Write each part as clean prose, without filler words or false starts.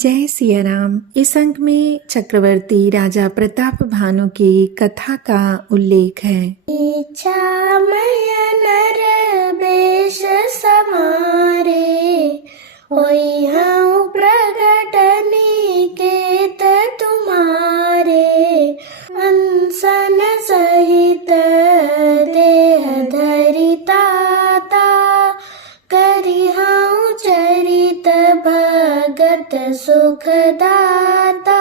जय सिया राम। इस अंक में चक्रवर्ती राजा प्रताप भानु की कथा का उल्लेख है। इच्छामय नर बेश समारे, होई हूँ प्रगट निकेत तुम्हारे। अनसन सहित देह धरि ताता, करी हूँ चरित भगत सुखदाता।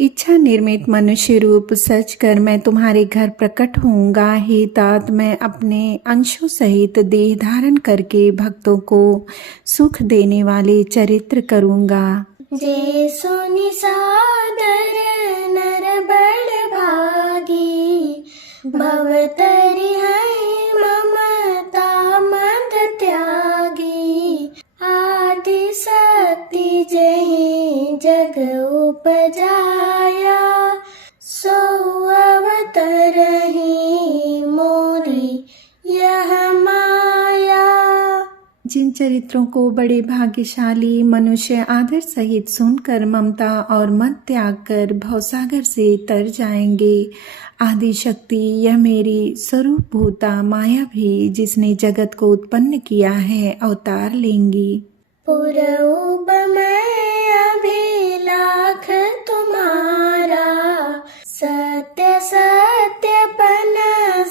इच्छा निर्मित मनुष्य रूप सच कर मैं तुम्हारे घर प्रकट होऊंगा। हे तात, मैं अपने अंशों सहित देह धारण करके भक्तों को सुख देने वाले चरित्र करूंगा। जे सुनि सादर नर बड़ भागी, भवतरि है ममता मद त्यागी। आदि शक्ति जहि जग उपजाया, सो अवतरहि मोरी यह माया। जिन चरित्रों को बड़े भाग्यशाली मनुष्य आदर सहित सुनकर ममता और मत त्याग कर भवसागर से तर जाएंगे, आदि शक्ति यह मेरी स्वरूप भूता माया भी जिसने जगत को उत्पन्न किया है अवतार लेंगी। पुरऊब मैं अभिलाख तुम्हारा, सत्य सत्यपन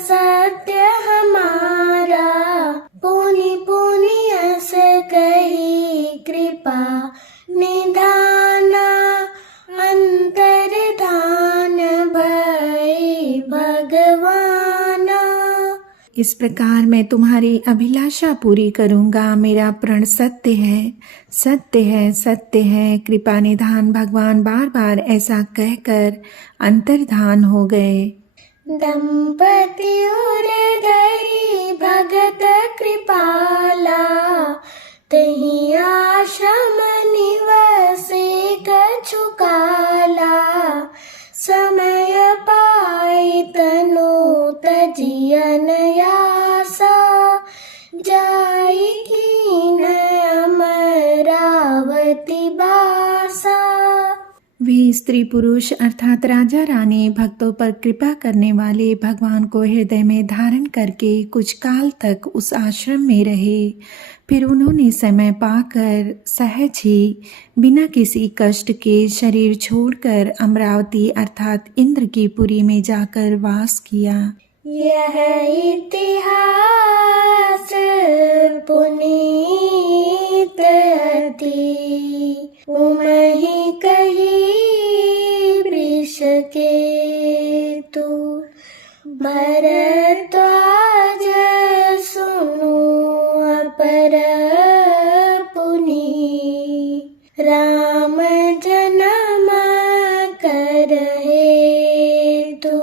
सत्य हमारा। पुनि पुनि अस कही कृपा निधाना, अंतर्धान भई भगवाना। इस प्रकार मैं तुम्हारी अभिलाषा पूरी करूंगा। मेरा प्रण सत्य है, सत्य है, सत्य है। कृपा निधान भगवान बार बार ऐसा कहकर अंतर्धान हो गए। दंपति उर धरि भगत कृपाला, तहि आश्रम निवसे कछु काला। समय पाई तनु तजि अनयासा, जाई कीन अमरावती बासा। वे स्त्री पुरुष अर्थात राजा रानी भक्तों पर कृपा करने वाले भगवान को हृदय में धारण करके कुछ काल तक उस आश्रम में रहे। फिर उन्होंने समय पाकर सहज ही बिना किसी कष्ट के शरीर छोड़कर अमरावती अर्थात इंद्र की पुरी में जाकर वास किया। यह इतिहास पुनीत अति, उमहि कही वृष के तू। भरद्वाज सुनु अपर पुनि, राम जन्म करहे तू।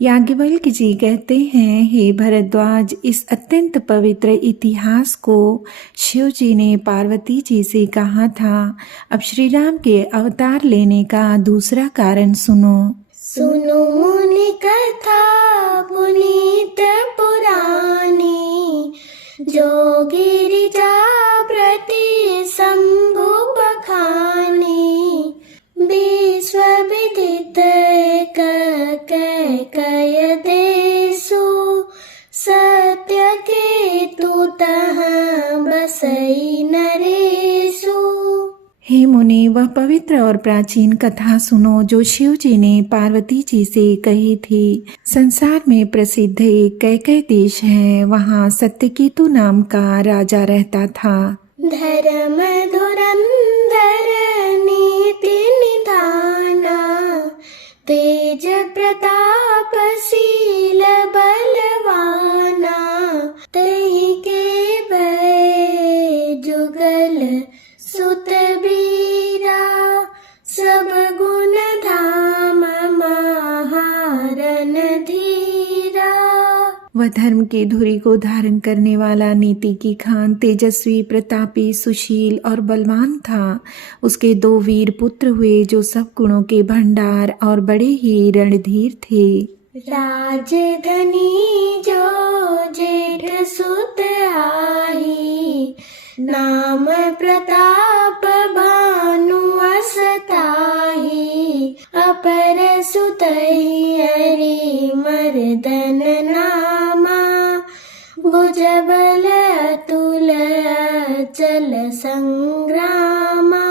याज्ञवल्क्य जी कहते हैं, हे भरद्वाज, इस अत्यंत पवित्र इतिहास को शिव जी ने पार्वती जी से कहा था। अब श्री राम के अवतार लेने का दूसरा कारण सुनो। सुनो मुनि कथा पुनीत पुरानी, जो गिरिजा प्रति शंभु बखानी। विश्व विदित कय देसु, सत्य के तू तहाँ बसई नरेसु। हे मुनि, वह पवित्र और प्राचीन कथा सुनो जो शिव जी ने पार्वती जी से कही थी। संसार में प्रसिद्ध एक कैकय देश है, वहाँ सत्यकेतु नाम का राजा रहता था। धर्म धुरंधर नीति निधाना, तेज प्रताप शील बलवाना। तहि के भय जुगल सुत बीरा, सब गुण धाम महारन धीरा। वह धर्म की धुरी को धारण करने वाला, नीति की खान, तेजस्वी, प्रतापी, सुशील और बलवान था। उसके 2 वीर पुत्र हुए जो सब गुणों के भंडार और बड़े ही रणधीर थे। राजधनी जो जेठ सुत आही, नाम प्रताप भानु सुतहि हरि मर्दन नामा भुजबल अतुल अचल संग्रामा।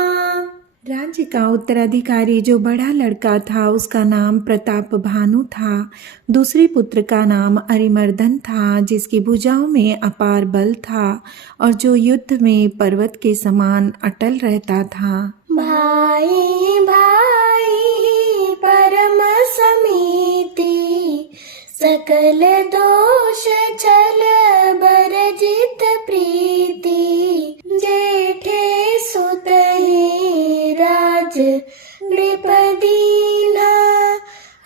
राज्य का उत्तराधिकारी जो बड़ा लड़का था उसका नाम प्रताप भानु था। दूसरे पुत्र का नाम अरिमर्दन था जिसकी भुजाओं में अपार बल था और जो युद्ध में पर्वत के समान अटल रहता था। भाई भाई परम समीति सकल दोष छल बरजित प्रीति जेठे सुतहि राज नृपदीना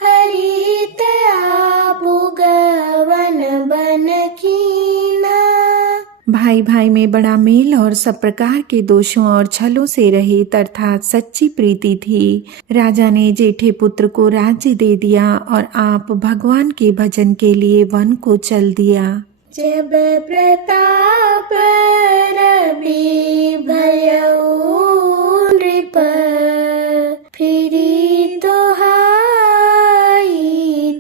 हरित आपु गवन बन कीना। भाई भाई में बड़ा मेल और सब प्रकार के दोषों और छलों से रहित अर्थात सच्ची प्रीति थी। राजा ने जेठे पुत्र को राज्य दे दिया और आप भगवान के भजन के लिए वन को चल दिया। जब प्रताप रवि भयउ नृप फिरी दोहाई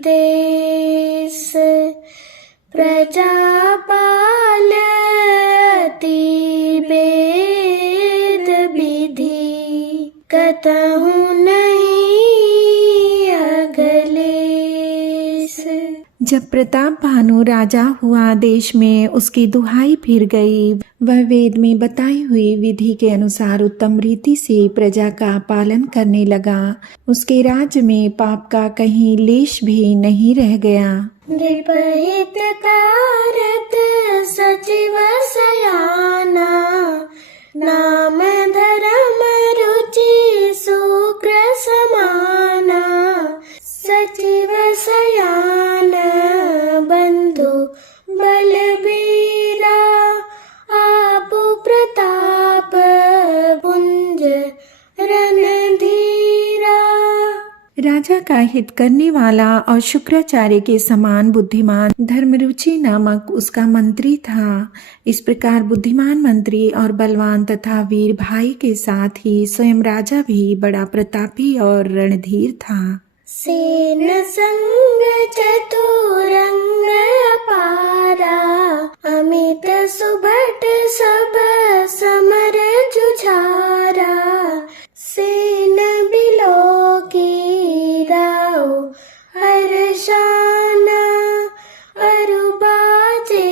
देश प्रजापाल अति वेद विधि कतहु नहीं अगलेस। जब प्रताप भानु राजा हुआ देश में उसकी दुहाई फिर गई। वह वेद में बताई हुई विधि के अनुसार उत्तम रीति से प्रजा का पालन करने लगा। उसके राज्य में पाप का कहीं लेश भी नहीं रह गया। नृपहित कारत सचिव सयाना नाम धर्म रुचि शुक्र समाना सचिव सयान बंधु बलबीरा आपु प्रताप पुंज रणधीरा। राजा का हित करने वाला और शुक्राचार्य के समान बुद्धिमान धर्मरुचि नामक उसका मंत्री था। इस प्रकार बुद्धिमान मंत्री और बलवान तथा वीर भाई के साथ ही स्वयं राजा भी बड़ा प्रतापी और रणधीर था। सेन संग चतुरंग अपारा अमित सुभट सब समर जुझारा सेन बिलो की राव हर्षाना अरुबाजे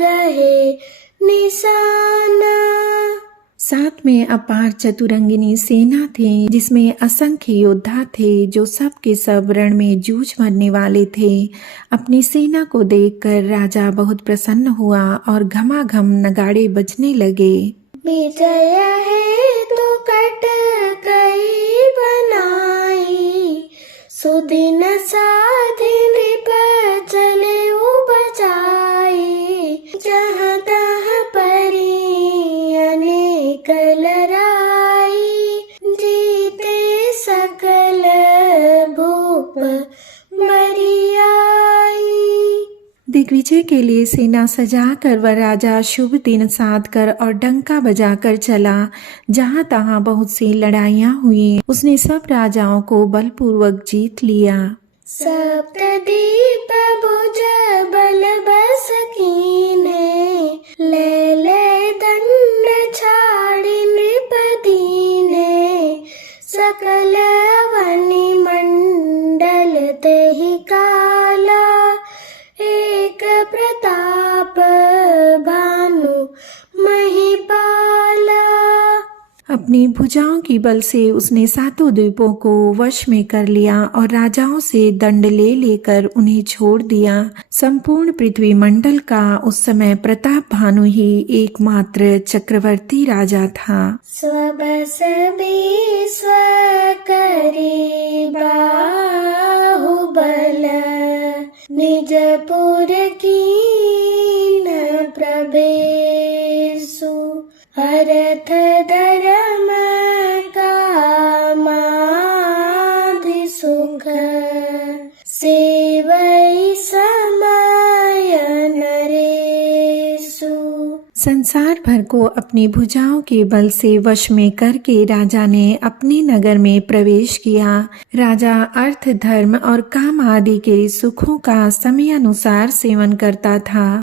गहे निशाना। साथ में अपार चतुरंगिनी सेना थी जिसमें असंख्य योद्धा थे जो सब के सब रण में जूझ मरने वाले थे। अपनी सेना को देखकर राजा बहुत प्रसन्न हुआ और घमाघम नगाड़े बजने लगे। विजय है तो कट कई बनाई सुदिन साधिन चले बचाई जहाँ तहाँ परी अनेक लड़ाई जीते सकल भूप मरियाई। दिग्विजय के लिए सेना सजाकर वह राजा शुभ दिन साध कर और डंका बजाकर चला। जहाँ तहाँ बहुत सी लड़ाइयाँ हुई। उसने सब राजाओं को बलपूर्वक जीत लिया। सप्तदीप भुज बल बस कीने ले ले दंड छाड़ी नृपदीने सकल अवनि मंडल तेहि काला एक प्रताप भानु महिपाला। अपनी भुजाओं की बल से उसने सातों द्वीपों को वश में कर लिया और राजाओं से दंड ले लेकर उन्हें छोड़ दिया। संपूर्ण पृथ्वी मंडल का उस समय प्रताप भानु ही एकमात्र चक्रवर्ती राजा था। स्वबस विश्व करी बाहुबल निजपुर कीन प्रभेसु अर्थ धर्म कामादि सुख सेवै समय नरेसु। संसार भर को अपनी भुजाओं के बल से वश में करके राजा ने अपने नगर में प्रवेश किया। राजा अर्थ, धर्म और काम आदि के सुखों का समयानुसार सेवन करता था।